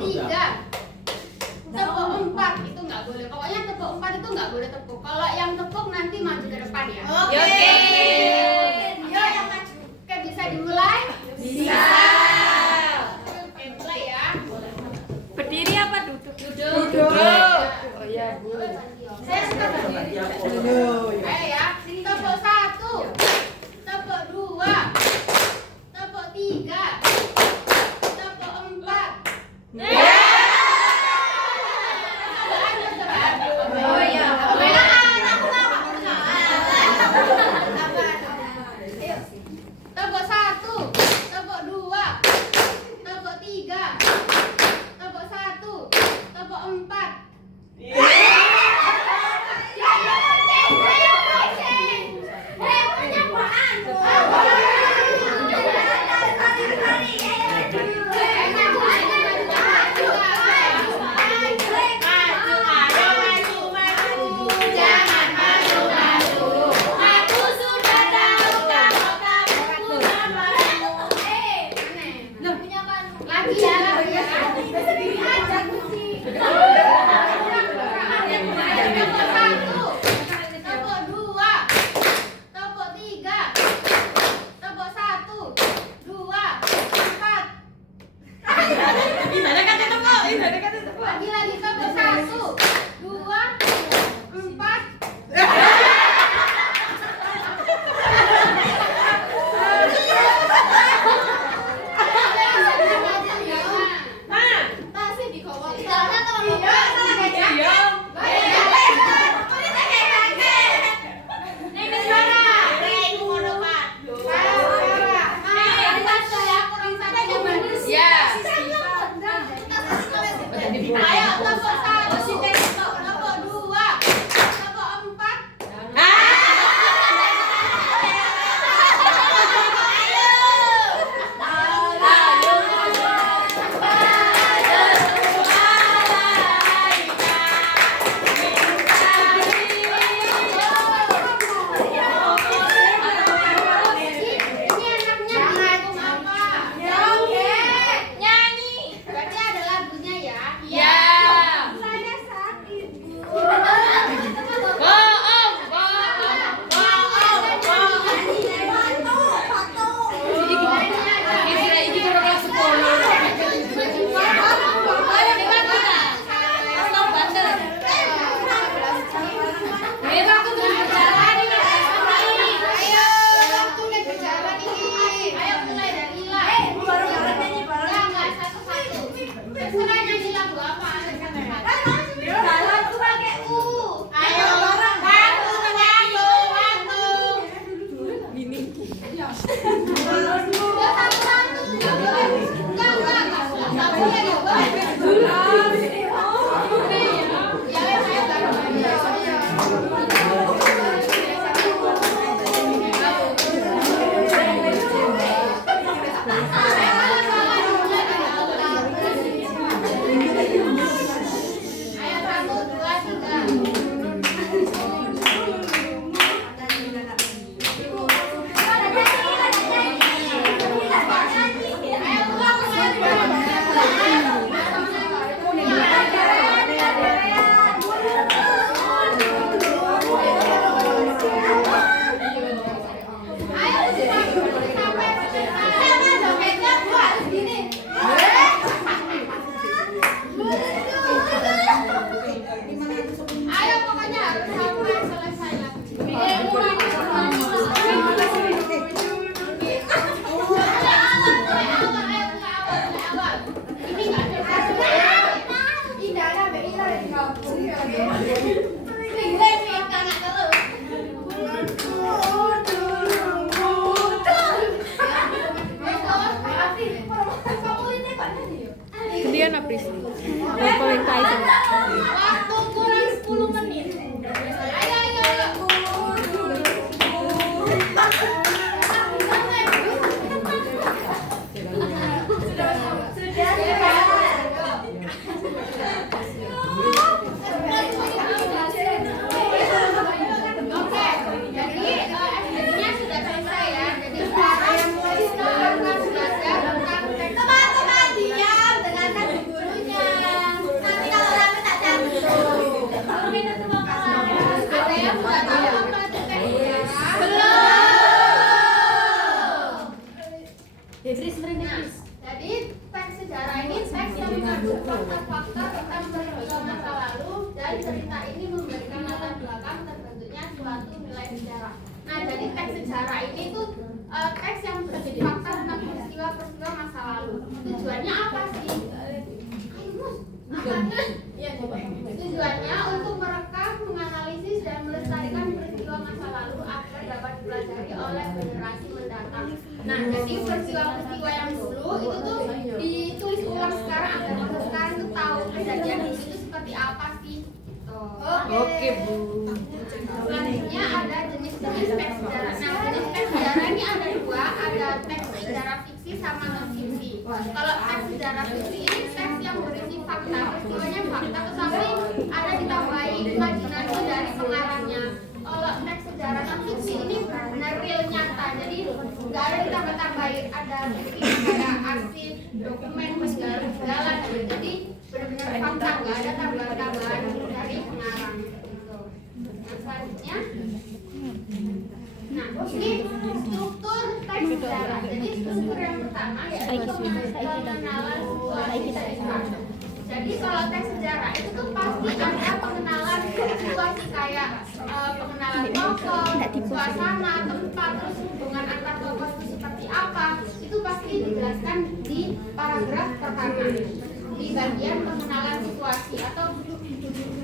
tiga, tepuk empat itu nggak boleh. Pokoknya tepuk empat itu nggak boleh tepuk. Kalau yang tepuk nanti maju ke depan ya. Oke. Dia yang maju. Oke, bisa dimulai? Bisa. Oke, mulai ya. Berdiri apa duduk? Duduk. Oh iya, Bu. Saya stop. Ayo ya. Tepuk satu, tepuk dua, tepuk tiga, tepuk empat. Oh iya. Tepuk satu, tepuk dua, tepuk tiga, tepuk satu, tepuk empat. Lagi ya, lagi ya. Tepuk satu, tepuk dua, tepuk tiga, tepuk satu, dua, empat. Lagi tepuk satu, dua, empat. Ayo tepuk satu, tepuk dua, tepuk empat. Ini enaknya lagu apa? Nyanyi. Berarti ada lagunya ya? Ya. Saya sakit, Bu. Bohong, bohong. Iki turun kelas 10. Ayo di mana? Stop banter. Ayo aku tuh berjalan di mana? Ayo, waktu lagi berjalan ini. Ayo mulai dari La. Enggak, satu-satu. Terserah nyanyi lagu apa. Jalan tuh pakai U. Ayo, satu, satu, satu. Ya, satu-satu. Enggak boleh. Enggak boleh, enggak boleh. Ya, ayo Ayo, satu, dua, tiga. Ayo, Ayo pokoknya harus sampai selesai lagu. Ini nggak Kemudian apa sih? Ngapain tahu? Waktu kurang 10 menit. Ayo, ayo, ayo. Sudah. cerita ini memberikan latar belakang terbentuknya suatu nilai sejarah. Nah, jadi teks sejarah ini tuh teks yang berisi fakta tentang peristiwa-peristiwa masa lalu. Tujuannya apa sih? Tujuannya untuk merekam, menganalisis, dan melestarikan peristiwa masa lalu agar dapat dipelajari oleh generasi mendatang. Nah, jadi peristiwa-peristiwa yang dulu itu tuh ditulis ulang sekarang agar masa sekarang tuh tahu kejadian itu seperti apa sih. Oke, Bu. Selanjutnya ada jenis-jenis teks sejarah. Nah, jenis teks sejarah ini ada dua, ada teks sejarah fiksi sama non fiksi. Kalau teks sejarah fiksi ini teks yang berisi fakta, peristiwanya fakta, tetapi ada ditambahi imajinasi dari pengarangnya. Kalau teks sejarah non fiksi ini benar real nyata, jadi nggak ada ditambah-tambahin, ada bukti, ada arsip, dokumen, segala. Jadi benar-benar fakta, nggak ada tambahan-tambahan dari pengarang. Selanjutnya, nah ini struktur teks sejarah. Jadi struktur yang pertama yaitu pengenalan situasi. Jadi kalau teks sejarah itu tuh pasti ada pengenalan situasi kayak pengenalan tokoh, suasana, tempat, terus hubungan antar tokoh itu seperti apa. Itu pasti dijelaskan di paragraf pertama di bagian pengenalan situasi atau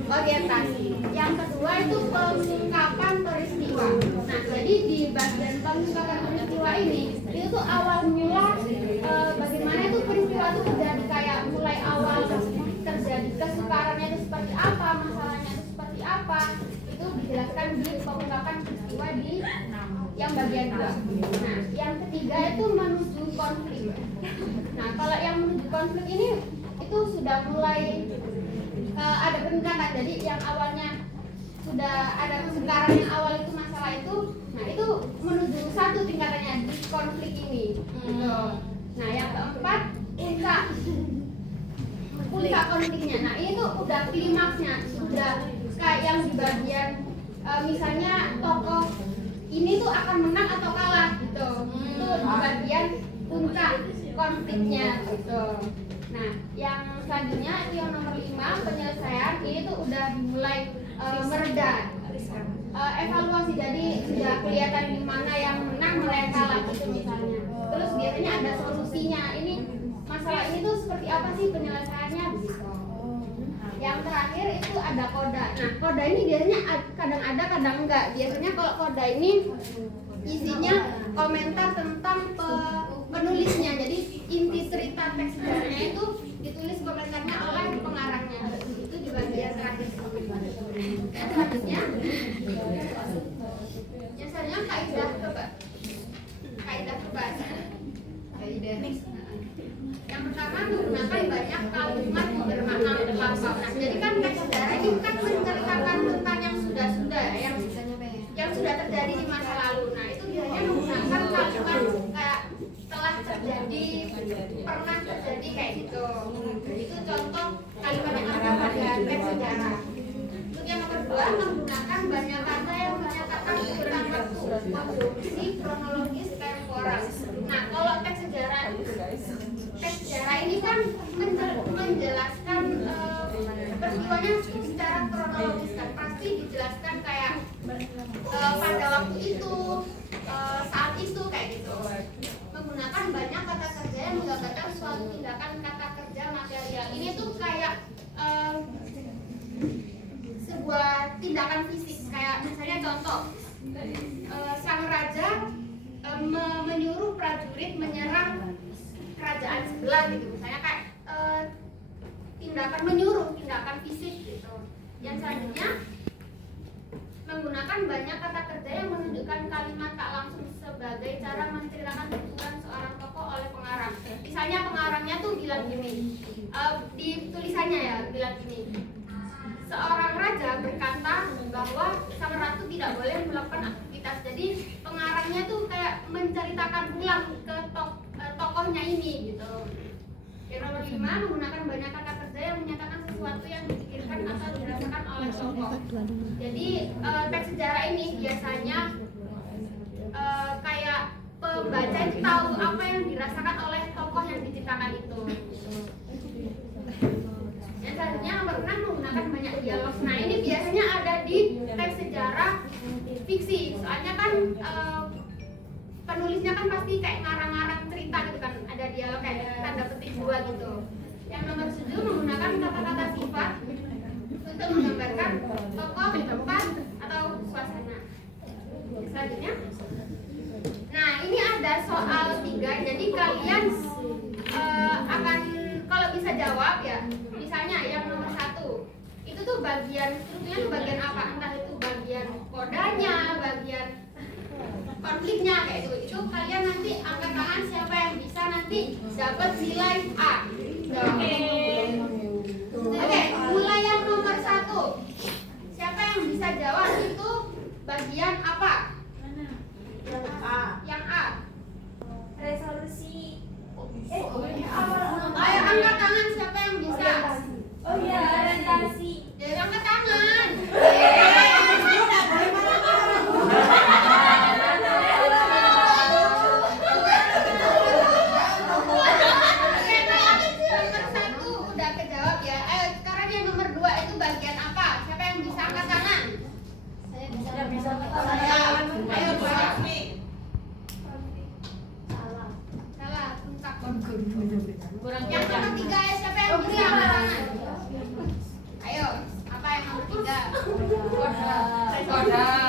orientasi. Yang kedua itu pengungkapan peristiwa. Nah, jadi di bagian pengungkapan peristiwa ini itu tuh awal mula bagaimana itu peristiwa itu terjadi, kayak mulai awal terjadi kesukarannya itu seperti apa, masalahnya itu seperti apa. Itu dijelaskan di pengungkapan peristiwa di yang bagian 2. Nah, yang ketiga itu menuju konflik. Nah, kalau yang menuju konflik ini itu sudah mulai ada peningkatan. Jadi yang awalnya sudah ada kesukaran, yang awal itu masalah itu, nah itu menuju satu tingkatannya di konflik ini. Nah, yang keempat puncak konfliknya. Nah, ini tuh udah klimaksnya, sudah kayak yang di bagian misalnya tokoh ini tuh akan menang atau kalah gitu. Itu di bagian puncak konfliknya gitu. Nah, yang selanjutnya itu yang nomor 5, penyelesaian. Ini tuh udah mulai mereda, evaluasi, jadi sudah kelihatan di mana yang menang, mana yang kalah gitu misalnya. Terus biasanya ada solusinya. Ini masalah ini tuh seperti apa sih penyelesaiannya begitu. Yang terakhir itu ada koda. Nah, koda ini biasanya kadang ada, kadang enggak. Biasanya kalau koda ini isinya komentar tentang penulisnya. Jadi inti cerita teks sejarahnya itu ditulis komentarnya oleh pengarangnya. Itu di bagian terakhir. Selanjutnya, biasanya kaidah kebahasaan. Yang pertama, menggunakan banyak kalimat bermakna lampau. Nah, jadi kan teks sejarah ini kan menceritakan tentang yang sudah-sudah, yang sudah terjadi di masa lalu. Nah, itu biasanya menggunakan kalimat kayak telah terjadi, pernah terjadi, kayak gitu. Itu contoh kalimat yang ada pada teks sejarah. Untuk yang nomor 2, menggunakan banyak kata yang menyatakan tentang waktu, konstruksi, kronologis, temporal. Nah, kalau teks sejarah ini kan menjelaskan peristiwanya secara kronologis, kan pasti dijelaskan kayak pada waktu itu, saat itu, kayak gitu. Menggunakan banyak kata kerja yang menggambarkan suatu tindakan kata kerja material. Ini tuh kayak sebuah tindakan fisik, kayak misalnya contoh, sang raja menyuruh prajurit menyerang kerajaan sebelah gitu, misalnya kayak tindakan menyuruh, tindakan fisik gitu. Yang selanjutnya, menggunakan banyak kata kerja yang menunjukkan kalimat tak langsung sebagai cara menceritakan tujuan seorang tokoh oleh pengarang. Misalnya pengarangnya tuh bilang gini, di tulisannya ya bilang gini, seorang raja berkata bahwa sang ratu tidak boleh melakukan aktivitas. Jadi pengarangnya tuh kayak menceritakan ulang ke tokohnya ini gitu. Yang nomor 5, menggunakan banyak kata kerja yang menyatakan sesuatu yang dipikirkan atau dirasakan oleh tokoh. Jadi teks sejarah ini biasanya kayak pembaca itu tahu apa yang dirasakan oleh tokoh yang diceritakan itu. Yang selanjutnya nomor 6, menggunakan banyak dialog. Nah ini biasanya ada di teks sejarah fiksi. Soalnya kan penulisnya kan pasti kayak ngarang-ngarang cerita gitu kan. Ada dialog kayak tanda petik dua gitu. Yang nomor 7 menggunakan kata-kata sifat untuk menggambarkan tokoh, tempat, atau suasana. Selanjutnya, nah ini ada soal 3. Jadi kalian akan kalau bisa jawab ya, misalnya yang nomor 1 itu tuh bagian strukturnya tuh bagian apa? Entah itu bagian kodanya, bagian konfliknya kayak itu kalian nanti angkat tangan siapa yang bisa nanti dapat nilai A. Oke, mulai yang nomor 1. Siapa yang bisa jawab itu bagian apa? Yang A. Resolusi. Ayo angkat tangan siapa yang bisa? Oh iya, orientasi. Jangan angkat tangan. Nomor 1 udah kejawab ya. Ayo sekarang yang nomor 2 itu bagian apa? Siapa yang bisa angkat tangan? Saya bisa. Ayo jawab. Salah. Salah, tungkap. Yang nomor 3 ya, siapa yang bisa angkat tangan? Ayo, apa yang nomor 3? Koda.